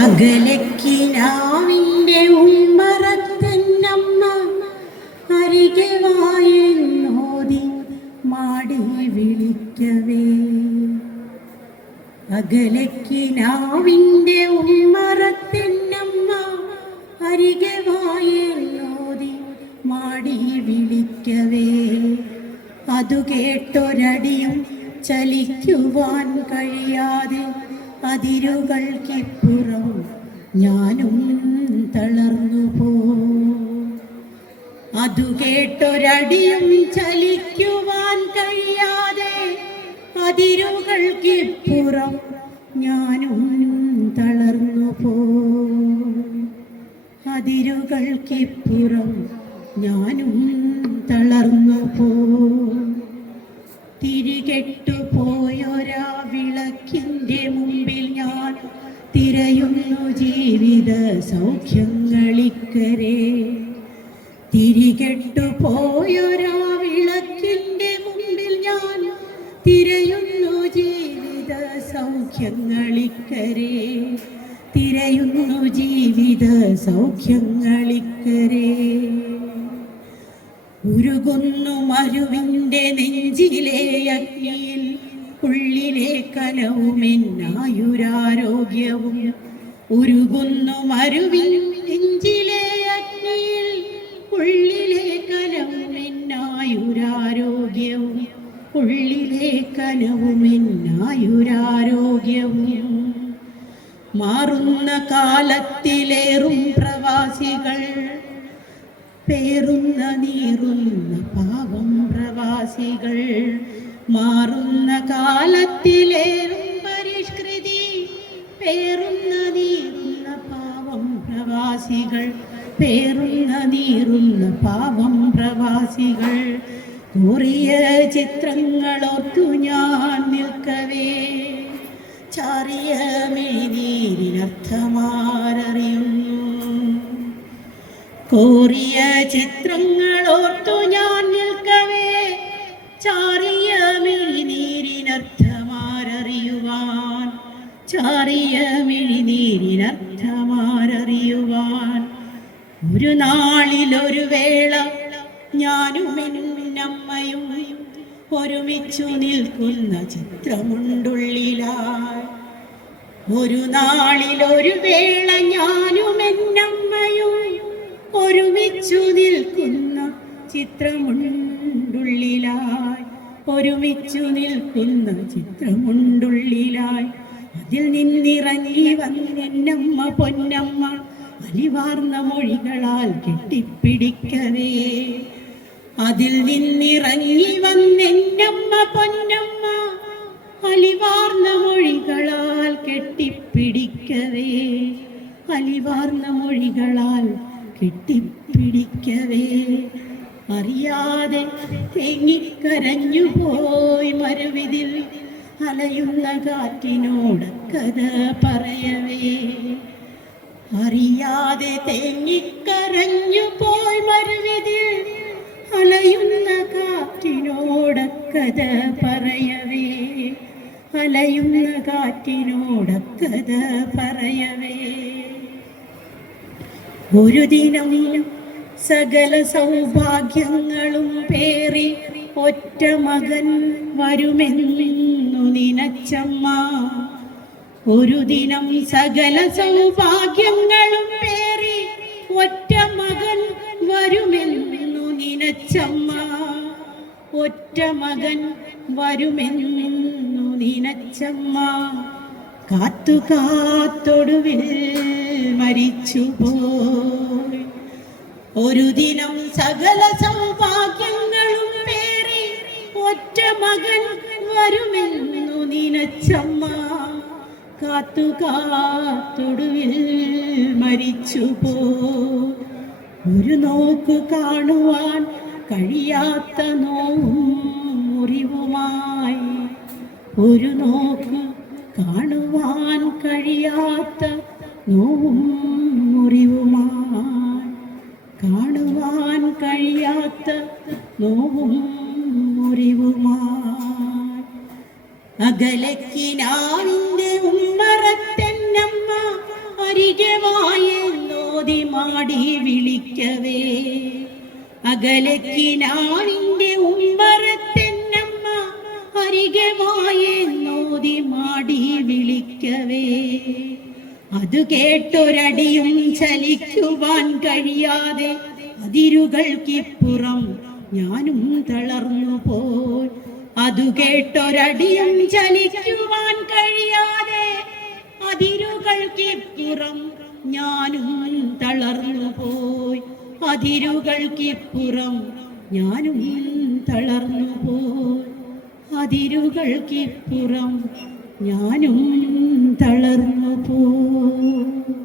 അകലക്കിനാവിൻ്റെ ഉമ്മറത്തെന്നമ്മ അരികെ വായെന്നോതി മാടി വിളിക്കവേ. അകലക്കിനാവിൻ്റെ ഉമ്മറത്തെന്നമ്മ അരികെ വായെന്നോതി മാടി വിളിക്കവേ. അതു കേട്ടൊരടിയും ചലിക്കുവാൻ കഴിയാതെ അതിരുകൾക്കിപ്പുറം ഞാനും തളർന്നു പോ. അതു കേട്ടൊരടിയും ചലിക്കുവാൻ കഴിയാതെ അതിരുകൾക്കിപ്പുറം ഞാനും തളർന്നു പോ. അതിരുകൾക്കിപ്പുറം ഞാനും തളർന്നു പോ. തിരികെട്ടു പോയൊരാ വിളക്കിൻ്റെ മുമ്പിൽ ഞാൻ തിരയുന്നു ജീവിത സൗഖ്യങ്ങളിക്കരെ. തിരികെട്ടു പോയൊരാ വിളക്കിൻ്റെ മുമ്പിൽ ഞാൻ തിരയുന്നു ജീവിത സൗഖ്യങ്ങളിക്കരെ. തിരയുന്നു ജീവിത സൗഖ്യങ്ങളിക്കരെ. ഉരുകുന്നു മരുവിൻ്റെ നെഞ്ചിലെ അഗ്നിയിൽ ഉള്ളിലെ കനവുമെന്നായുരാരോഗ്യവും. ഉരുകുന്നു മരുവിൻ നെഞ്ചിലെ അഗ്നിയിൽ ഉള്ളിലെ കനവുമെന്നായുരാരോഗ്യവും. ഉള്ളിലെ കനവുമെന്നായുരാരോഗ്യവും. മാറുന്ന കാലത്തിലേറും പ്രവാസികൾ പേറുന്ന നീറുന്ന പാവം പ്രവാസികൾ. മാറുന്ന കാലത്തിലേറും പരിഷ്കൃതി പേറുന്ന നീറുന്ന പാവം പ്രവാസികൾ. പേറുന്ന നീറുന്ന പാവം പ്രവാസികൾ. കൂറിയ ചിത്രങ്ങളോർത്തു ഞാൻ നിൽക്കവേ ചാറിയ മെഴുനീരിനർത്ഥമാരറിയുന്നു. കോറിയ ചിത്രങ്ങളോർത്തു ഞാൻ നിൽക്കവേ ചാറിയ മിഴിനീരിനർത്ഥമാരറിയുവാൻ. ചാറിയ മിഴിനീരിനർത്ഥമാരറിയുവാൻ. ഒരു നാളിലൊരു വേള ഞാനും എന്നമ്മയും ഒരുമിച്ചു നിൽക്കുന്ന ചിത്രമുണ്ടുള്ളിലായി. ഒരു നാളിലൊരു വേള ഞാനും എന്നമ്മയും ഒരുമിച്ചു നിൽക്കുന്ന ചിത്രമുണ്ടുള്ളിലായി. ഒരുമിച്ചു നിൽക്കുന്ന ചിത്രമുണ്ടുള്ളിലായി. അതിൽ നിന്നിറങ്ങി വന്നെന്നമ്മ പൊന്നമ്മ അലിവാർന്ന മൊഴികളാൽ കെട്ടിപ്പിടിക്കവേ. അതിൽ നിന്നിറങ്ങി വന്നെന്നമ്മ പൊന്നമ്മ അലിവാർന്ന മൊഴികളാൽ കെട്ടിപ്പിടിക്കവേ. അലിവാർന്ന മൊഴികളാൽ കെട്ടിപ്പിടിക്കവേ. അറിയാതെ തേങ്ങിക്കരഞ്ഞു പോയി മരുവിതിൽ അലയുന്ന കാറ്റിനോടക്കഥ പറയവേ. അറിയാതെ തേങ്ങിക്കരഞ്ഞു പോയി മരുവിതിൽ അലയുന്ന കാറ്റിനോടക്കഥ പറയവേ. അലയുന്ന കാറ്റിനോടക്കഥ പറയവേ. ഒരു ദിനം സകല സൗഭാഗ്യങ്ങളും പേറി ഒറ്റ മകൻ വരുമെന്നു നിനച്ചമ്മ. ഒരു ദിനം സകല സൗഭാഗ്യങ്ങളും പേറി ഒറ്റ മകൻ വരുമെന്നു നിനച്ചമ്മ. ഒറ്റ മകൻ വരുമെന്നു നിനച്ചമ്മ. കാത്തു കാത്തൊടുവിൽ മരിച്ചു പോയി. ഒരു ദിനം സകല സൗഭാഗ്യങ്ങളും പേറി ഒറ്റ മകൻ വരുമെന്നു നിനച്ചമ്മ. കാത്തു കാത്തൊടുവിൽ മരിച്ചു പോയി. ഒരു നോക്കു കാണുവാൻ കഴിയാത്ത നോവും മുറിവുമായി. ഒരു നോക്ക് കാണുവാൻ കഴിയാത്ത നോവും മുറിവുമായി. കാണുവാൻ കഴിയാത്ത നോവും മുറിവുമായി. അകലക്കിനാവിൻ്റെ ഉമ്മറത്തെന്നമ്മ അരികെ വായെന്നോതി മാടി വിളിക്കവേ അകലക്കിനാവിന്റെ ഉമ്മറത്തെന്നമ്മ അരികെ വായെന്നോതി മാടി വിളിക്കവേ അത് കേട്ടൊരടിയും ചലിക്കുവാൻ കഴിയാതെ അതിരുകൾക്കിപ്പുറം ഞാനും തളർന്നു പോയി. അതു കേട്ടൊരടിയും ചലിക്കുവാൻ കഴിയാതെ അതിരുകൾക്കിപ്പുറം ഞാനും തളർന്നു പോയി. അതിരുകൾക്കിപ്പുറം ഞാനും തളർന്നു പോയി. അതിരുകൾക്കിപ്പുറം ഞാനും തളർന്നു പോയി.